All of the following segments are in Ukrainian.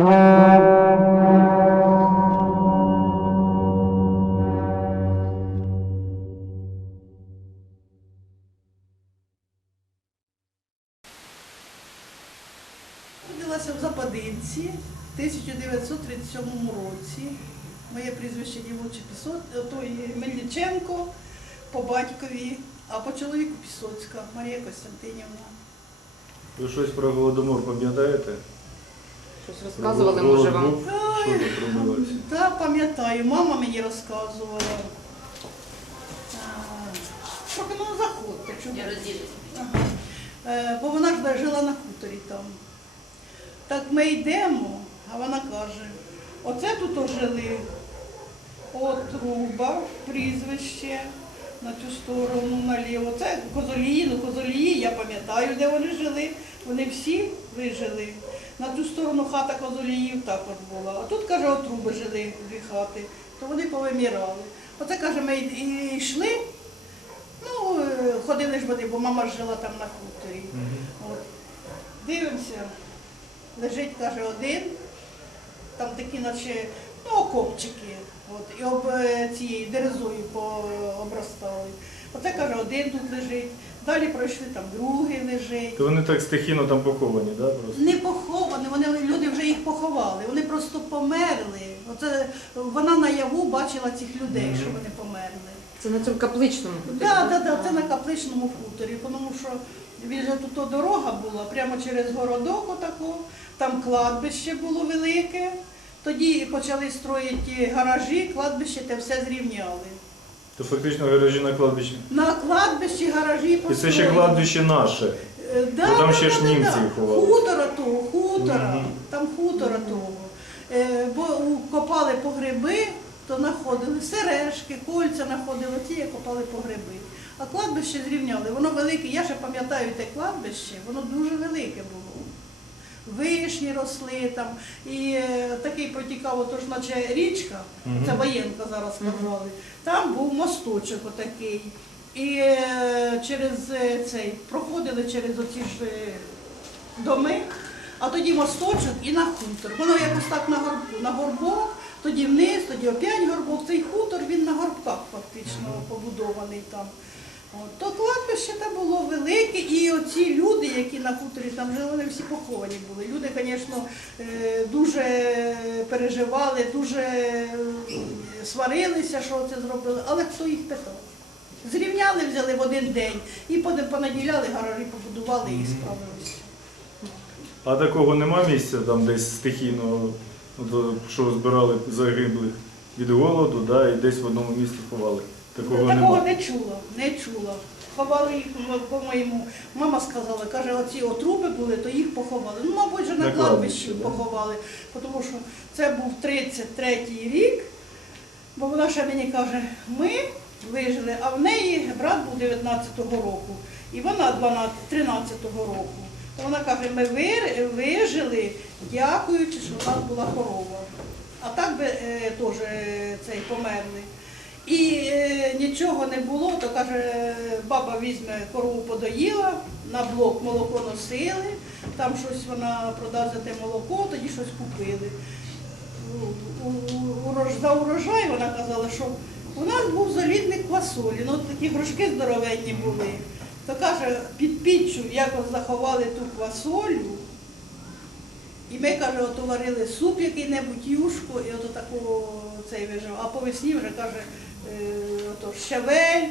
Родилася в Западинці в 1937 році. Моє прізвище дівоче Мельниченко по батькові, а по чоловіку Пісоцька Марія Костянтинівна. Ви щось про голодомор пам'ятаєте? Щось розказували, може вам. Що? Так, пам'ятаю, мама мені розказувала. Поки ну заходьте, чому? Ага. Е, Бо вона ж жила на хуторі там. Так ми йдемо, а вона каже, оце тут ожили отруба, прізвище на цю сторону, наліво. Це козолії, ну козолії, я пам'ятаю, де вони жили. Вони всі вижили. На ту сторону хата козоліїв також була. А тут, каже, отруби жили дві хати, то вони повимірали. Оце, каже, ми і йшли. Ну, е, ходили ж вони, бо мама ж жила там на хуторі. От. Дивимося, лежить, каже, один, там такі, наче, ну, окопчики, от, і об е, цією дерезою пообростали. Оце, каже, один тут лежить, далі пройшли, там другий лежить. То вони так стихійно там поховані, да, просто? Не поховані, вони люди вже їх поховали, вони просто померли. Оце вона наяву бачила цих людей, що вони померли. Це на цьому капличному. Так, так, так, це на капличному хуторі, тому що він же тут дорога була прямо через городок отако, там кладбище було велике. Тоді почали строїти гаражі, кладбище те все зрівняли. То фактично гаражі на кладбищі. На кладбищі гаражі І це ще кладбище наше. Е, Да, Бо там да, ще да, ж да, німці да. ховали. Хутора того, хутора, Мгм. там хутора того. Е, Бо у- копали погреби, то знаходили сережки, кольця знаходили, ті копали погреби. А кладбище зрівняли. Воно велике, я ще пам'ятаю те кладбище, воно дуже велике було. Вишні росли там, і е, такий протікав, отож, наче річка, це воєнка зараз сказали. Там був мосточок отакий. І е, через е, цей проходили через оці ж доми, а тоді мосточок і на хутор. Воно якось так на горбку, на горбок, тоді вниз, тоді опять горбок. Цей хутор він на горбках фактично побудований там. От, то кладбище і оці люди, які на хуторі там жили, вони всі поховані були. Люди, звісно, е, дуже переживали, дуже е, сварилися, що це зробили, але хто їх питав? Зрівняли, взяли в один день і понаділяли, гаражі побудували і справилися. А такого нема місця там десь стихійного, от, що збирали загиблих від голоду, да, і десь в одному місці ховали. Такого Такого нема. не чула, не чула. Ховали їх, по-моєму, мама сказала, каже, оці отруби були, то їх поховали. Ну, мабуть, вже на, кладбищі поховали, тому що це був 33-й рік, бо вона ще мені каже, ми вижили, а в неї брат був 19-го року, і вона 12, 13-го року. То вона каже, ми вижили, дякуючи, що в нас була корова. А так би е, теж е, цей померли. І е, нічого не було, то каже, баба візьме корову подоїла, на блок молоко носили, там щось вона продасть за те молоко, тоді щось купили. За урожай вона казала, що у нас був залідник квасолі, ну такі грушки здоровенні були. То каже, під піччю якось заховали ту квасолю. І ми, каже, ото варили суп який-небудь, юшку, і ото такого цей вижив. А по весні вже каже, ото щавель,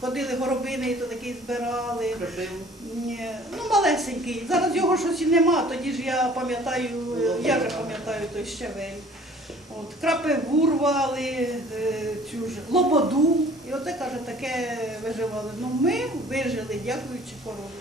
ходили горобини, і то такий збирали. Ні, Ну, малесенький. Зараз його щось і нема, тоді ж я пам'ятаю, е, я вже пам'ятаю той щавель. От, крапиву рвали, е, цю ж лободу. І оце, каже, таке виживали. Ну ми вижили, дякуючи корові.